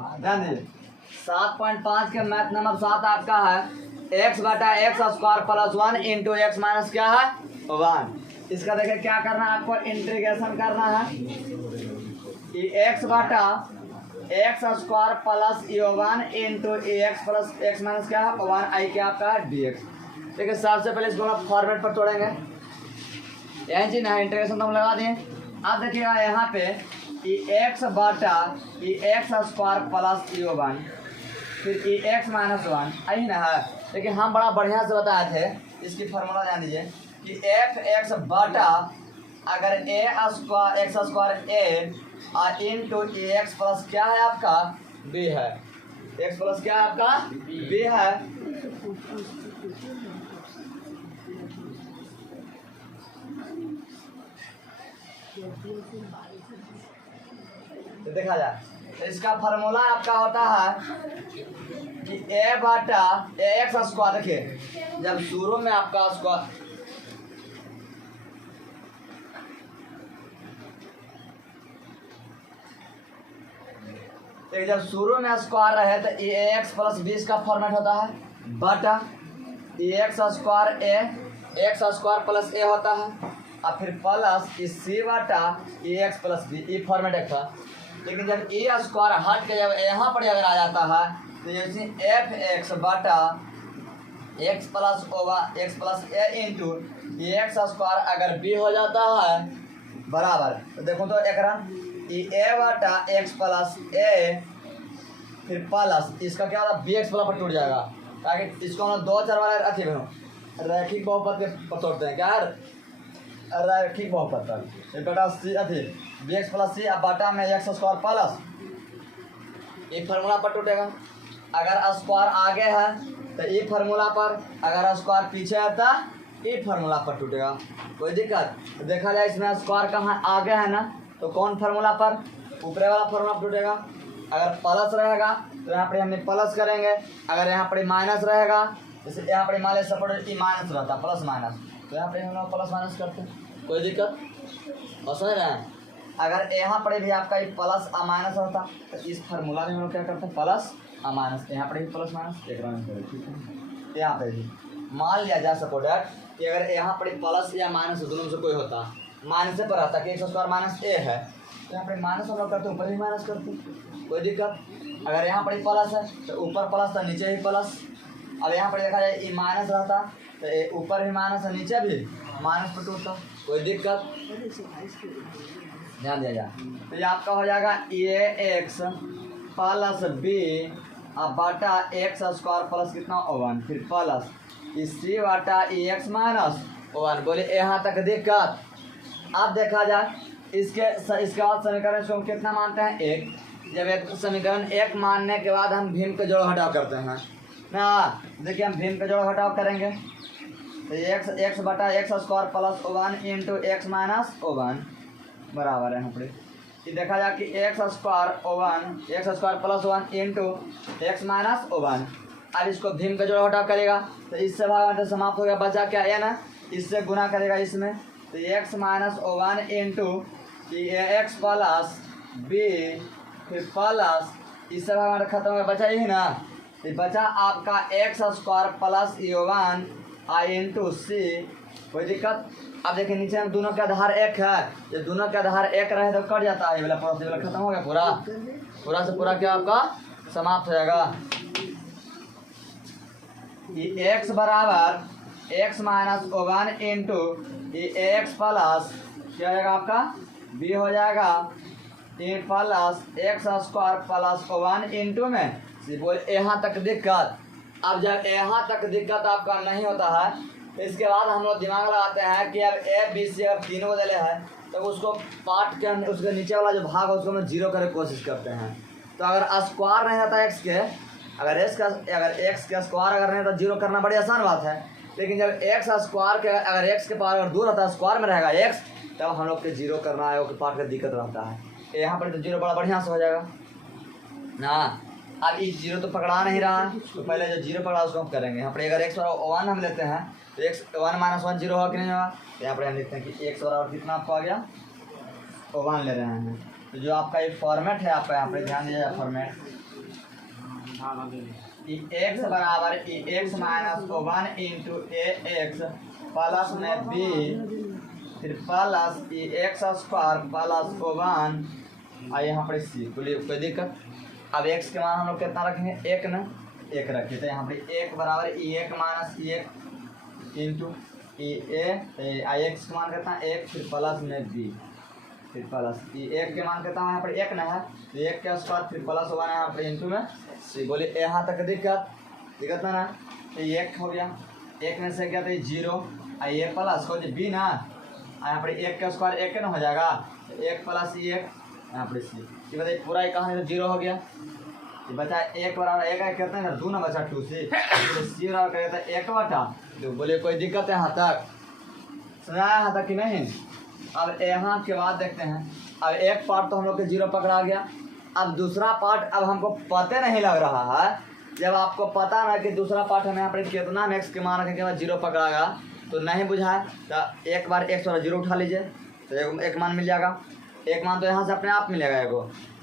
ध्यान दीजिए 7.5 के मैथ नंबर 7 आपका है x बटा x square plus 1 into x minus क्या है 1। इसका देखिए क्या करना है आपको इंटीग्रेशन करना है कि x बटा x square plus e1 into x plus x minus क्या है 1 आई क्या आपका है dx। देखिए सबसे पहले इसको हम फॉर्मेट पर तोड़ेंगे यही चीज है इंटीग्रेशन तो हम लगा दिए। अब देखिएगा यहाँ पे ई एक्स बटा e x square plus e1 फिर ई एक्स माइनस 1 आई ना है। लेकिन हम बड़ा बढ़िया से बताए थे इसकी फार्मूला जान लीजिए कि एफ एक्स बटा अगर ए स्क्वायर एक्स स्क्वायर ए और इंटू ई एक्स प्लस क्या है आपका बी है। एक्स प्लस क्या है आपका बी है। तो देखा जाए इसका फार्मूला आपका होता है कि ए बटा ए एक्स स्क्वायर। देखिए जब शुरू में आपका स्क्वायर जब शुरू में स्क्वायर रहे तो ए एक्स प्लस 20 का फॉर्मेट होता है बटा a x square a x square plus a होता है और फिर प्लस सी बटा a x plus b e format एक था। लेकिन जब ए स्क्वायर हट के जब यहाँ पर अगर आ जाता है तो जैसे एफ एक्स बटा एक्स प्लस ए इंटू एक्स स्क्वायर अगर बी हो जाता है बराबर तो देखो तो एक ए बटा एक्स प्लस ए फिर प्लस इसका क्या होगा बी एक्स पर टूट जाएगा ताकि इसको हम 2 4 वाले अथी रैखिक बहुपद के तोड़ते हैं क्या रैखिक बहुपद तक बटा सी अथी बी एक्स प्लस सी अब बटा में एक्स स्क्वायर प्लस ये फार्मूला पर टूटेगा। अगर स्क्वायर आगे है तो ये फार्मूला पर अगर स्क्वायर पीछे आता ये फार्मूला पर टूटेगा कोई दिक्कत। देखा जाए इसमें स्क्वायर कहाँ आगे है ना तो कौन फार्मूला पर ऊपरे वाला फार्मूला पर टूटेगा। अगर प्लस रहेगा तो यहाँ पर हम प्लस करेंगे अगर यहाँ पर माइनस रहेगा जैसे यहाँ पर मान लीजिए सपोर्ट ई माइनस रहता प्लस माइनस तो यहाँ पर हम लोग प्लस माइनस करते हैं कोई दिक्कत और समझ रहे हैं। अगर यहाँ पर भी आपका ये प्लस आ माइनस होता तो इस फार्मूला में हम लोग क्या करते हैं प्लस आ माइनस यहाँ पर भी प्लस माइनस एक ठीक है। यहाँ पर भी मान लिया जा सको डैट कि अगर यहाँ पर प्लस या माइनस दोनों में से कोई होता माइनस से पर आता कि एक्स स्क्वायर माइनस ए है तो यहाँ पर माइनस हम लोग करते ऊपर भी माइनस करते कोई दिक्कत। अगर यहाँ पर प्लस है तो ध्यान प्लस तो नीचे भी प्लस। अब यहाँ पर देखा जाए ये माइनस रहता तो ऊपर भी माइनस है नीचे भी माइनस पर टूटता कोई दिक्कत ध्यान दिया जाए। तो ये आपका हो जाएगा ए एक्स प्लस बी अब बटा एक्स स्क्वायर प्लस कितना 1 फिर प्लस सी बटा ए एक्स माइनस 1। बोले यहाँ तक दिक्कत। अब देखा जाए इसके बाद समीकरण को हम कितना मानते हैं 1। जब एक समीकरण 1 मानने के बाद हम भीम का जोड़ घटाव करते हैं ना। देखिए हम भीम का जोड़ घटाव करेंगे तो एक्स बटा x square plus 1 into x minus 1 बराबर है यहाँ पर ये देखा जाए कि x square plus 1 into x minus 1। अब इसको भीम का जोड़ घटाव करेगा तो इससे भाग समाप्त हो गया बचा क्या है ना इससे गुना करेगा इसमें तो X minus 1 into x plus B फिर प्लस इससे भाग खत्म हो गया बचा यही ना ये बचा आपका एक्स स्क्वायर प्लस 1 आई इंटू सी कोई दिक्कत। अब देखिए नीचे में दोनों का आधार 1 है ये दोनों का आधार 1 रहे तो कट जाता है ये वाला प्रोसेस वाला खत्म हो गया पूरा से पूरा क्या आपका समाप्त हो जाएगा। ये एक्स बराबर x minus 1 into x plus क्या हो जाएगा आपका बी हो जाएगा a plus x square plus 1 into में सी। बोल यहाँ तक दिक्कत। अब जब यहाँ तक दिक्कत आपका नहीं होता है इसके बाद हम लोग दिमाग लगाते हैं कि अब ए बी सी अगर तीनों बदले हैं तो उसको पार्ट के उसके नीचे वाला जो भाग है उसको हम जीरो करने की कोशिश करते हैं। तो अगर स्क्वायर नहीं रहता एक्स के अगर एक्स के स्क्वायर अगर नहीं तो जीरो करना बड़ी आसान बात है। लेकिन जब एक्स स्क्वायर के अगर एक्स के पावर अगर दूर रहता है स्क्वायर में रहेगा एक्स तब हम लोग के जीरो करना है वो पार्ट का दिक्कत रहता है। यहाँ पर तो जीरो बड़ा बढ़िया से हो जाएगा ना। अब ये जीरो तो पकड़ा नहीं रहा है तो पहले जो जीरो पकड़ा उसको हम करेंगे। यहाँ पर अगर एक्स बराबर 1 हम लेते हैं तो एक्स 1 माइनस 1 जीरो होगा कि नहीं होगा। तो यहाँ पर हम लिखते हैं कि एक्स बराबर कितना आपको आ गया 1 ले रहे हैं। तो जो आपका ये फॉर्मेट है आपका यहाँ पर ध्यान दिया जाए फॉर्मेट ई एक्स बराबर e x minus one into ए एक्स प्लस में बी फिर plus e x square plus one और यहाँ पर सी। बोलिए कोई दिक्कत। अब एक्स के मान हम लोग कितना रखेंगे, एक ना, एक रखे तो यहाँ पर एक बराबर ई एक माइनस ई एक इंटू ई ए आई एक्स के मान कितना एक फिर प्लस में बी फिर प्लस ई एक के मान कितना यहाँ पर एक ना है तो एक के स्क्वायर फिर प्लस वन यहाँ पर इंटू में सी। बोलिए यहाँ तक दिक्कत ना तो एक हो गया, एक में से क्या तो जीरो और ये प्लस हो जो बी ना यहाँ पर एक का स्क्वायर एक ना हो जाएगा तो एक प्लस ई एक यहाँ पर सी। ये बताइए पूरा ही कहाँ जीरो हो गया, ये बचा एक बराबर एक है कहते हैं ना, दो ना बचा टू से सी बराबर कहते हैं एक बटा दो। बोले कोई दिक्कत है यहाँ तक, सुनाया यहाँ तक कि नहीं। अब यहाँ के बाद देखते हैं, अब एक पार्ट तो हम लोग के जीरो पकड़ा गया, अब दूसरा पार्ट अब हमको पता नहीं लग रहा है। जब आपको पता ना कि दूसरा पार्ट हमें यहाँ पर कितना एक्स के मान रखने के बाद जीरो पकड़ागा तो नहीं बुझाए तो एक बार एक्स वाला जीरो उठा लीजिए तो एक मान मिल जाएगा। एक मान तो यहाँ से अपने आप मिलेगा एगो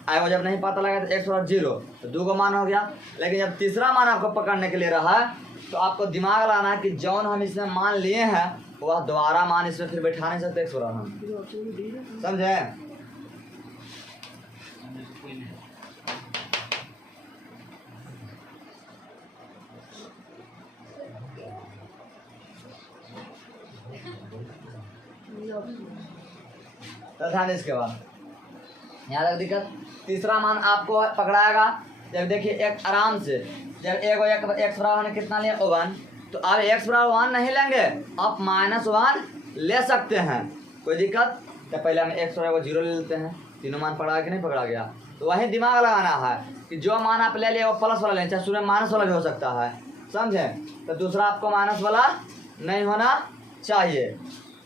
आएगा, जब नहीं पता लगा तो एक्स वाला जीरो तो दो को मान हो गया। लेकिन जब तीसरा मान आपको पकड़ने के लिए रहा है तो आपको दिमाग लाना है कि जौन हम इसमें मान लिए हैं वह दोबारा मान इसमें फिर बैठा नहीं सकते एक्स वाला हम, समझे। तो ध्यान इसके बाद यहाँ तक दिक्कत। तीसरा मान आपको पकड़ाएगा जब देखिए एक आराम से जब एक्स बराबर कितना लिया वन तो आप एक्स बराबर वन नहीं लेंगे, आप माइनस वन ले सकते हैं, कोई दिक्कत। तो पहले हम एक्स बराबर जीरो ले लेते हैं, तीनों मान पकड़ा कि नहीं पकड़ा गया तो वही दिमाग लगाना है कि जो मान आप ले लिए वो प्लस वाला लें, चाहे शुरू में माइनस वाला भी हो सकता है, समझे। तो दूसरा आपको माइनस वाला नहीं होना चाहिए,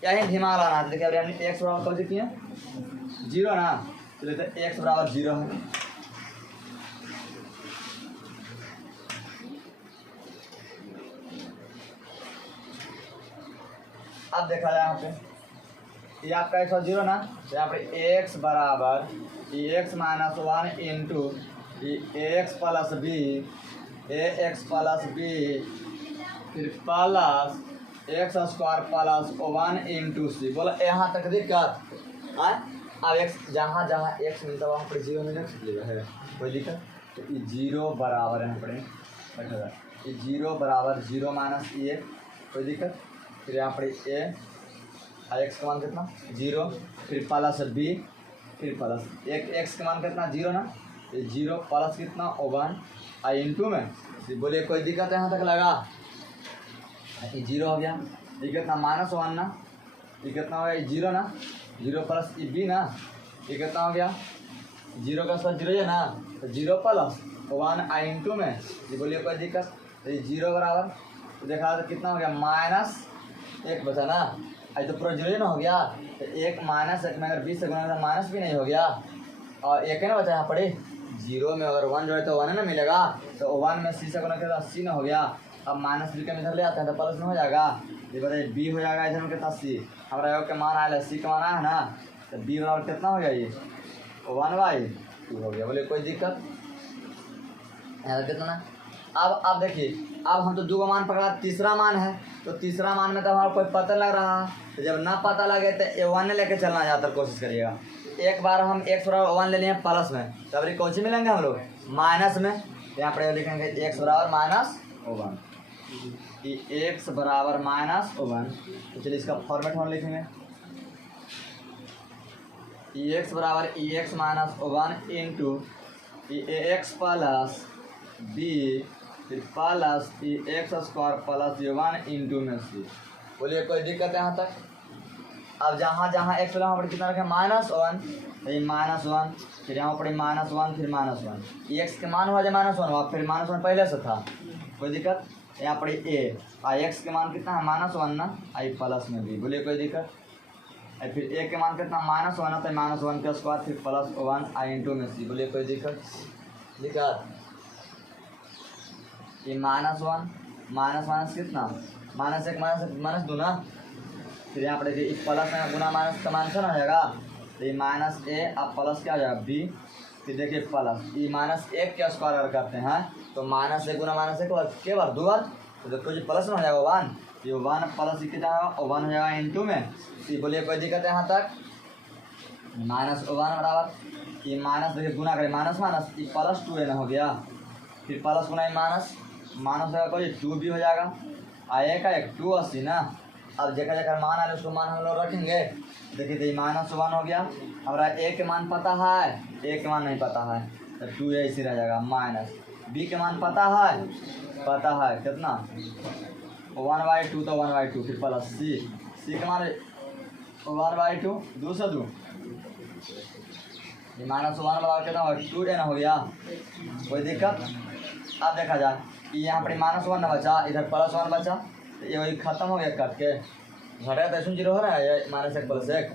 यही दिमाग लगाना है। देखिए अभी हमने एक्स बराबर कब देखिए जीरो ना, चलिए तो एक्स बराबर जीरो है। अब देखा जाए यहाँ पे ये आपका एक्स और जीरो ना तो यहाँ पर एक्स बराबर e x minus one into e x plus b a x plus B फिर plus x square plus one into c. बोला यहाँ तक दिक्कत है। अब एक्स जहाँ जहाँ एक्स मिलता है वहाँ पर जीरो में रख लीजिएगा है, कोई दिक्कत। तो ये जीरो बराबर यहाँ पर बैठा ये जीरो बराबर जीरो माइनस ई एक, कोई दिक्कत। फिर यहाँ पर ए एक्स का मान कितना जीरो फिर प्लस बी फिर प्लस एक एक्स का मान कितना जीरो ना, ये जीरो प्लस कितना वन आई इंटू में। बोलिए कोई दिक्कत है यहाँ तक लगा, ये जीरो हो गया, ये कितना माइनस वन ना, ये कितना हो गया ये जीरो ना, जीरो प्लस ये बी ना, ये कितना हो गया जीरो का साथ जीरो है ना तो जीरो प्लस वन आई इंटू में। ये बोलिए कोई दिक्कत। तो ये जीरो बराबर तो देखा तो कितना हो गया माइनस एक बचा ना, आज तो पूरा जीरो ना हो गया तो एक माइनस एक में अगर 20 से गुना तो माइनस भी नहीं हो गया और एक है ना बचा यहाँ पड़े जीरो में अगर वन जो है तो वन है ना मिलेगा तो वन में सी से गुना किया तो सी ना हो गया। अब माइनस बी का इधर ले आते हैं तो प्लस में हो जाएगा, ये बताइए बी हो जाएगा इधर में कितना सी, हमारा योग के मान आया सी का मान आया है ना तो बी बराबर कितना हो गया ये वन बाई टू हो गया। बोले कोई दिक्कत यहाँ कितना ना। अब देखिए अब हम तो दो मान पकड़ा, तीसरा मान है तो तीसरा मान में तो हमारा कोई पता लग रहा है तो जब ना पता लगे तो ए वन लेके चलना ज़्यादातर कोशिश करिएगा। एक बार हम एक्स बराबर वन ले लिए प्लस में तो अभी कौन सी मिलेंगे हम लोग माइनस में, यहाँ पर लिखेंगे एक्स बराबर माइनस वन, एक्स बराबर माइनस वन। तो चलिए इसका फॉर्मेट हम लिखेंगे ई एक्स बराबर e x minus one into e x plus B फिर plus e x square plus one into में सी। बोलिए कोई दिक्कत है यहाँ तक। अब जहाँ जहाँ एक्स वहाँ पर कितना रखें माइनस वन तो ये माइनस वन फिर यहाँ पर माइनस वन फिर माइनस वन, ये एक्स के मान हुआ जाए माइनस वन हुआ फिर माइनस वन पहले से था, कोई दिक्कत। यहाँ पर ए आई एक्स के मान कितना है माइनस वन ना आई प्लस में भी, बोलिए कोई दिक्कत। फिर ए के मान कितना माइनस वन होता है माइनस वन के स्क्वायर फिर प्लस वन आई इंटू में सी, बोलिए कोई दिक्कत। ये माइनस वन माइनस माइनस कितना माइनस एक माइनस दो ना, फिर यहाँ पर देखिए प्लस में गुना माइनस का माइनस ना हो जाएगा तो ये माइनस ए अब प्लस क्या हो जाएगा बी फिर देखिए प्लस ई माइनस एक के स्क्वायर अगर करते हैं तो माइनस एक गुना माइनस एक के बार दो बार, तो देखो जी प्लस में हो जाएगा वन, ये वन प्लस कितना होगा वन हो जाएगा इंटू में। तो बोलिए कोई दिक्कत है यहाँ तक, माइनस वन बराबर ये माइनस देखिए गुना करें माइनस माइनस ये प्लस टू एन हो गया, फिर प्लस गुना माइनस माइनस होगा कोई टू भी हो जाएगा, आए का एक टू अस्सी ना। अब जगह जगह मान आ रहे उसको मान हम लोग रखेंगे, देखिए तो ये माइनस वन हो गया। हमारा ए के मान पता है, ए के मान नहीं पता है तो टू ऐसे रह जाएगा, माइनस बी के मान पता है कितना 1/2 तो 1/2, फिर प्लस सी के मान 1/2 2 से 2 ये माइनस वन बराबर कितना होगा 2 एन हो गया, कोई दिक्कत। अब देखा जाए यहाँ पर माइनस वन बचा, इधर प्लस वन बचा, तो ये वही खत्म हो गया कट के, घटा तो ऐसे जीरो हो रहा है, माइनस एक प्लस एक,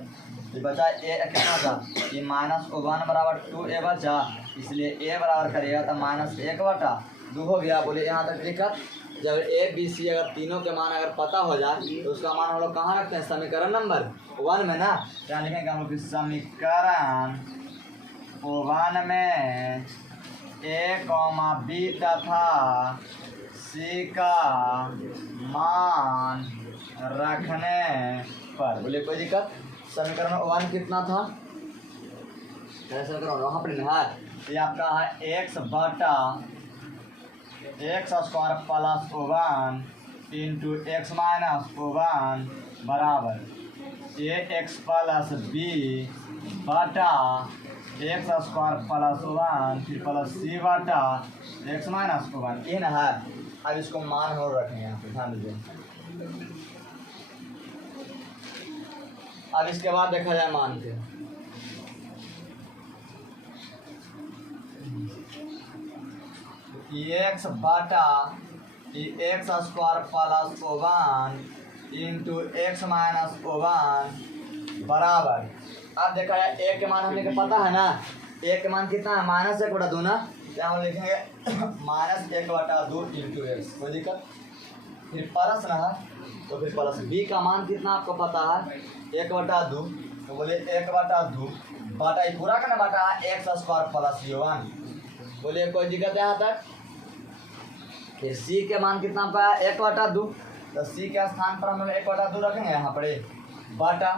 ये बचा ए कितना था ये माइनस वन बराबर 2 ए बचा, इसलिए ए बराबर करिएगा तो माइनस एक बटा 2 हो गया। बोले यहाँ तक दिक्कत। जब ए बी सी अगर तीनों के मान अगर पता हो जाए तो उसका मान हम लोग कहाँ रखते हैं, समीकरण नंबर 1 में ना। क्या लिखेंगे हम लोग की समीकरण 1 में ए कॉमा बी तथा सी का मान रखने पर, बोले कोई दिक्कत। समीकरण 1 कितना था, समीकरण वहाँ पर है ये आपका है एक्स बटा x square plus 1 into x minus 1 बराबर ए एक्स प्लस बी बटा एक्स स्क्वायर प्लस 1 फिर प्लस सी बटा एक्स माइनस 1, ये ना है। अब इसको मान हो रखेंगे यहाँ पे, ध्यान दीजिए। अब इसके बाद देखा जाए मान के, एक्स बटा x square plus 1 into x minus 1 बराबर। अब देखा जाए ए के मान हमने के पता है ना, ए के मान कितना है माइनस एक बटा 2 ना, क्या हम लिखेंगे माइनस एक बटा 2 इंटू एक्स, कोई दिक्कत। फिर प्लस ना है तो फिर प्लस बी का मान कितना आपको पता है 1 बटा 2, तो बोले 1 बटा 2 बटा ये पूरा का ना बटा एक्स स्क्वायर प्लस 1, बोलिए कोई दिक्कत है यहाँ तक। फिर सी के मान कितना आपका 1 बटा 2, तो सी के स्थान पर हम लोग 1 बटा 2 रखेंगे यहाँ पर बटा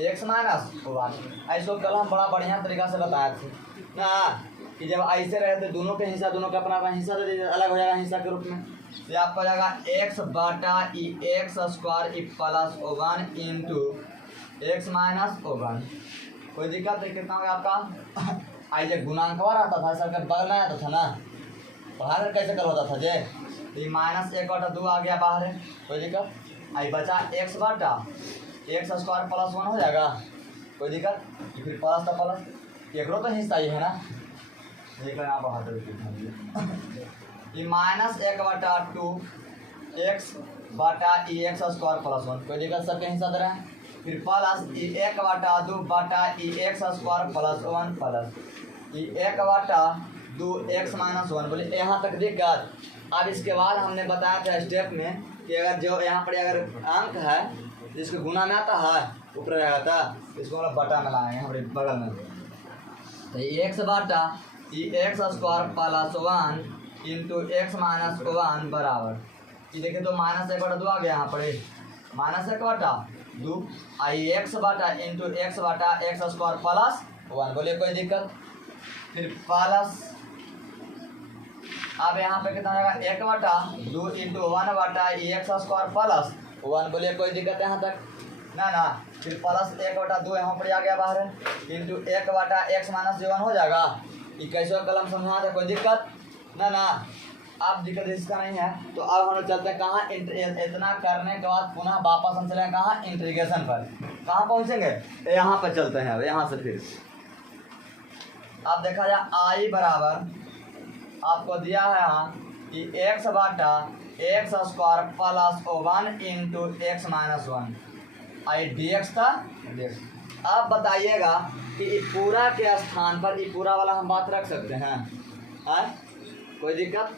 एक्स माइनस 1। ऐसो कल हम बड़ा बढ़िया तरीका से बताए थे ना कि जब ऐसे रहे तो दोनों के हिस्सा दोनों का अपना अपना हिस्सा दे दीजिए, अलग हो जाएगा हिस्सा के रूप में। तो आपका हो जाएगा एक्स बटा e x square e plus 1 into x minus 1, कोई दिक्कत नहीं। कितना हो गया आपका आई जब गुणांकवा रहता था सर के बगल में आता था ना, बाहर कैसे कर होता था जे, तो माइनस 1 बटा 2 आ गया बाहर है, कोई दिक्कत। आई बचा एक्स बटा एक्स स्क्वायर प्लस 1 हो जाएगा, कोई दिक्कत। फिर प्लस तो प्लस एक तो हिस्सा ही है ना, देखो यहाँ बाहर ये माइनस 1 बटा 2 एक्स बटा ई एक्स स्क्वायर प्लस 1, कोई दिक्कत, सबके हिस्सा दे रहे हैं। फिर प्लस ई 1 बटा 2 बटा e x square plus 1 plus ई 1 बटा 2 एक्स माइनस 1, बोले यहाँ तक दिक्कत। अब इसके बाद हमने बताया था स्टेप में कि अगर जो यहाँ पर अगर अंक है जिसको गुना में आता है ऊपर रहेगा था, इसको हम लोग बटा में लाएंगे यहाँ पर बगल में, तो एक्स बटा e x square plus 1 into x minus 1 बराबर, ये देखिए तो माइनस 1 बटा 2 आ गया यहाँ पर, माइनस 1 बटा 2 आई एक्स बटा इंटू एक्स बटा एक्स स्क्वायर प्लस 1, बोलिए कोई दिक्कत। फिर प्लस अब यहाँ पे कितना आएगा 1 बटा 2 इंटू 1 बटा एक्स स्क्वायर प्लस 1, बोलिए कोई दिक्कत है यहाँ तक ना। फिर प्लस 1 बटा 2 यहाँ पर आ गया बाहर इंटू 1 बटा एक्स माइनस 1 हो जाएगा। ये कैसे कलम समझा था, कोई दिक्कत ना। अब दिक्कत इसका नहीं है, तो अब हम लोग चलते हैं कहाँ, इतना करने के बाद पुनः वापस हम चलेंगे कहाँ, इंटीग्रेशन पर। कहाँ पहुँचेंगे, यहाँ पर चलते हैं। अब यहाँ से फिर अब देखा जाए आई बराबर आपको दिया है यहाँ कि एक्स बटा x square plus 1 into x minus 1 I D x था। अब बताइएगा कि पूरा के स्थान पर ये पूरा वाला हम बात रख सकते हैं, कोई दिक्कत।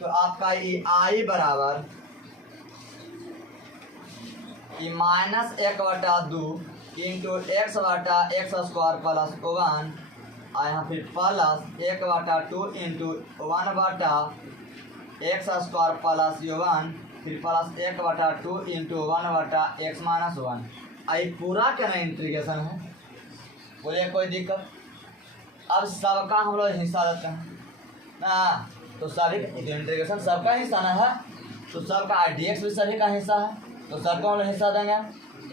तो आपका ये आई बराबर ये माइनस 1 बटा 2 इंटू एक्स बटा एक्स स्क्वायर प्लस 1 और यहाँ फिर plus 1/2 into 1/x² plus u1 फिर प्लस 1/2 इंटू 1/x माइनस 1। आई पूरा क्या ना इंटीग्रेशन है, बोलिए कोई दिक्कत। अब सबका हम लोग हिस्सा देते हैं ना, तो सभी इंटीग्रेशन सबका हिस्सा ना है, तो सबका dx भी सभी का हिस्सा है, तो सबको हम लोग हिस्सा देंगे।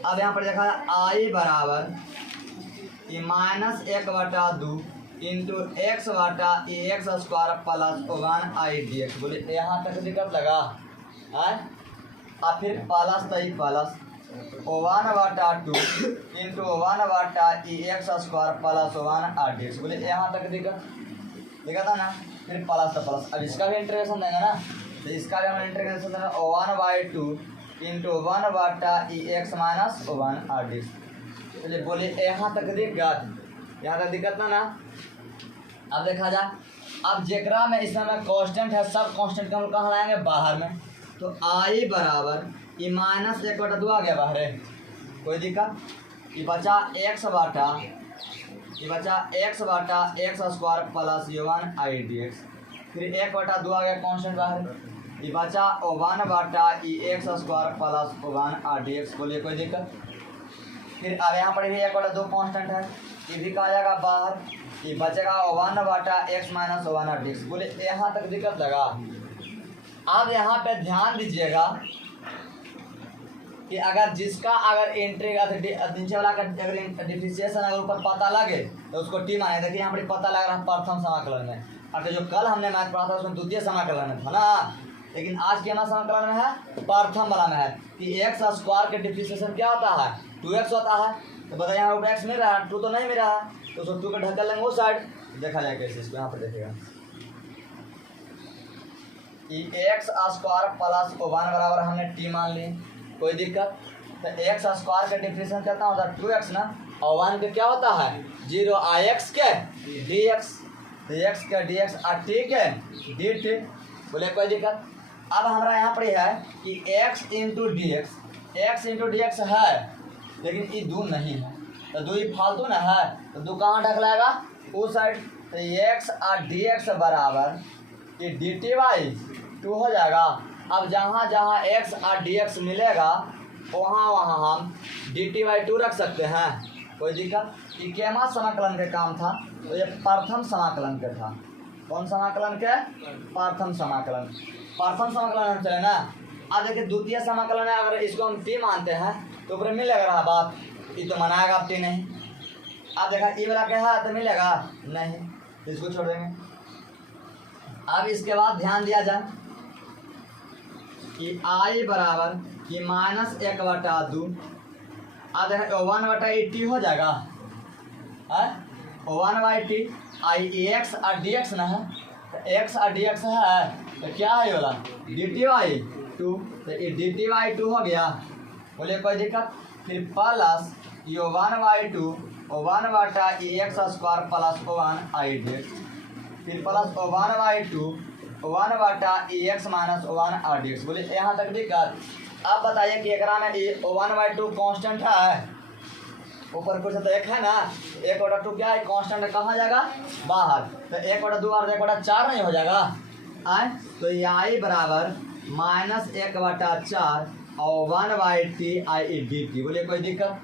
अब यहाँ पर देखा है आई बराबर -1/2 इंटू x/x² प्लस 1/i/dx। बोले यहाँ तक दिक्कत लगा है। और फिर प्लस तो plus 1/2 into 1/x² plus 1/dx। बोले यहाँ तक दिक्कत है ना। फिर प्लस तो प्लस, अब इसका भी इंटीग्रेशन देंगे ना, तो इसका भी हम इंटीग्रेशन देंगे 1/2 इंटू 1/x माइनस 1/dx। चलिए बोले यहाँ तक दिक्कत ना। अब देखा जाए, अब जेकरा में इस समय कांस्टेंट है, सब कांस्टेंट को हम कहाँ लाएंगे बाहर में, तो आई बराबर ये -1/2 आ गया बाहर है, कोई दिक्कत। ये बचा x/x² प्लस 1/dx। फिर 1/2 आ गया कांस्टेंट बाहर, ये बचा 1/x² प्लस 1/dx। बोलिए कोई दिक्कत। फिर अब यहाँ पर भी 1/2 कांस्टेंट है, ये भी कहा जाएगा बाहर, ये बचेगा 1/x माइनस 1/dx। बोले यहाँ तक दिक्कत लगा। अब यहाँ पे ध्यान दीजिएगा कि अगर जिसका नीचे वाला का अगर डिफरेंशिएशन अगर ऊपर पता लगे तो उसको टी माने। देखिए यहाँ पर पता लग रहा है प्रथम समाकलन में, और जो कल हमने मैथ पढ़ा था उसमें द्वितीय समाकलन में था ना, लेकिन आज के हमारा समाकलन में है प्रथम वाला में है कि x² के डिफरेंशिएशन क्या होता है 2x होता है। तो बताइए यहाँ पर x मिल रहा है, 2 तो नहीं मिल रहा है, तो उसको 2 का ढक्कन लेंगे उस साइड। देखा जाए कैसे, इसको यहाँ पर देखिएगा x² प्लस 1 बराबर हमने टी मान ली, कोई दिक्कत। तो x² का डिफरेंशिएशन कितना होता है 2x ना, और 1 का क्या होता है 0 x के dx, तो x का dx और t के dt। बोले कोई दिक्कत। अब हमारा यहाँ पर है कि x इंटू dx है, लेकिन ये 2 नहीं है, तो 2 ही फालतू ना है, तो 2 कहाँ ढकलाएगा उस साइड। तो x और dx बराबर ये dt/2 हो जाएगा। अब जहाँ जहाँ x और dx मिलेगा वहाँ हम dt/2 रख सकते हैं, कोई दिक्कत। ये केमा समाकलन के काम था, तो ये प्रथम समाकलन के था। कौन समाकलन के? प्रथम समाकलन हम चले ना। अब देखिए द्वितीय समाकलन है, अगर इसको हम टी मानते हैं तो ऊपर मिलेगा रहा बात, ये तो मनाएगा आप टी नहीं। अब देखा ये वाला क्या है तो मिलेगा नहीं, तो इसको छोड़ देंगे। अब इसके बाद ध्यान दिया जाए कि आई बराबर कि -1/2। अब देखा 1/टी हो जाएगा, 1/टी आई x और dx ना है, तो x और dx है तो क्या है ये वाला dt/2, तो ये dt/2 हो गया। बोलिए कोई दिक्कत। फिर प्लस ये 1/2 1/x² प्लस 1/dx। फिर प्लस 1/2 1/x माइनस 1/dx। बोलिए यहाँ तक दिक्कत। अब बताइए कि एकरा में ये 1/2 कांस्टेंट है, ऊपर कुछ तो एक है ना, 1/2 क्या है कांस्टेंट है, कहाँ जाएगा बाहर, तो 1/2 और 1/4 नहीं हो जाएगा आए। तो ये आई बराबर -1/4 और 1/t आई dt। बोलिए कोई दिक्कत।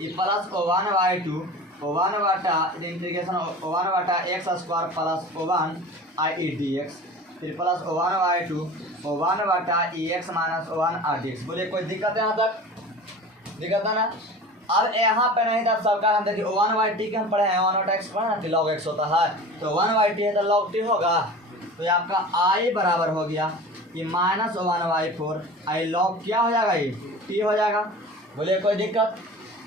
ये plus 1/2 integration 1/x² plus 1/i/dx। फिर प्लस 1/2 1/x माइनस 1/dx। बोलिए कोई दिक्कत है यहाँ तक, दिक्कत है ना। अब यहाँ पे नहीं था सबका, हम देखिए 1/t के हम पढ़े हैं, 1/x पढ़े हैं कि log x होता है, तो 1/t है तो log t होगा। तो ये आपका i बराबर हो गया कि -1/4 आई log क्या हो जाएगा ये t हो जाएगा। बोलिए कोई दिक्कत।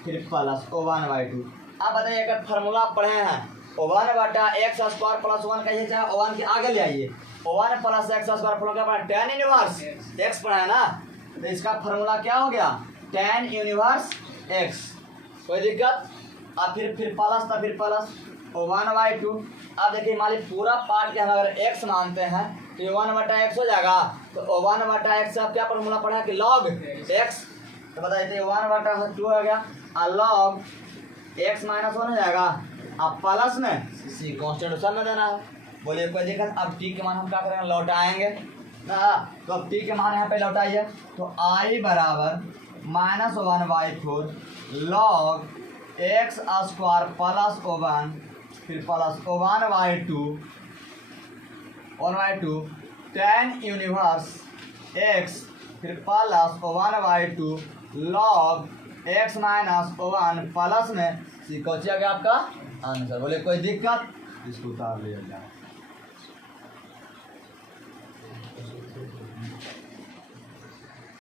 फिर प्लस 1/2। अब बताइए एक फार्मूला पढ़े हैं 1/x² प्लस 1 कहिए, चाहे 1 के आगे ले आइए, 1 प्लस x² प्लस क्या पढ़ा tan इनवर्स x पढ़ा है ना, तो इसका फार्मूला क्या हो गया tan इनवर्स x। कोई दिक्कत। अब फिर प्लस था, फिर प्लस 1/2। अब देखिए मान लीजिए पूरा पार्ट के हम अगर x मानते हैं तो ये 1/x हो जाएगा, तो 1/x से क्या फार्मूला पढ़ा है कि log x। तो बताइए 1/2 हो गया और log x माइनस 1 हो जाएगा, अब प्लस में सी कांस्टेंट उस में देना है। बोलिए कोई दिक्कत। अब टी के मान हम क्या करेंगे, लौटाएंगे ना। तो अब टी के मान यहाँ पे लौटाइए, तो आई बराबर -1/4 log x square plus O1 फिर plus O1/2 tan universe x फिर plus O1/2 log x minus O1 plus में सी। कौन सी आ गया आपका आंसर। बोले कोई दिक्कत, इसको उतार लिया जाए।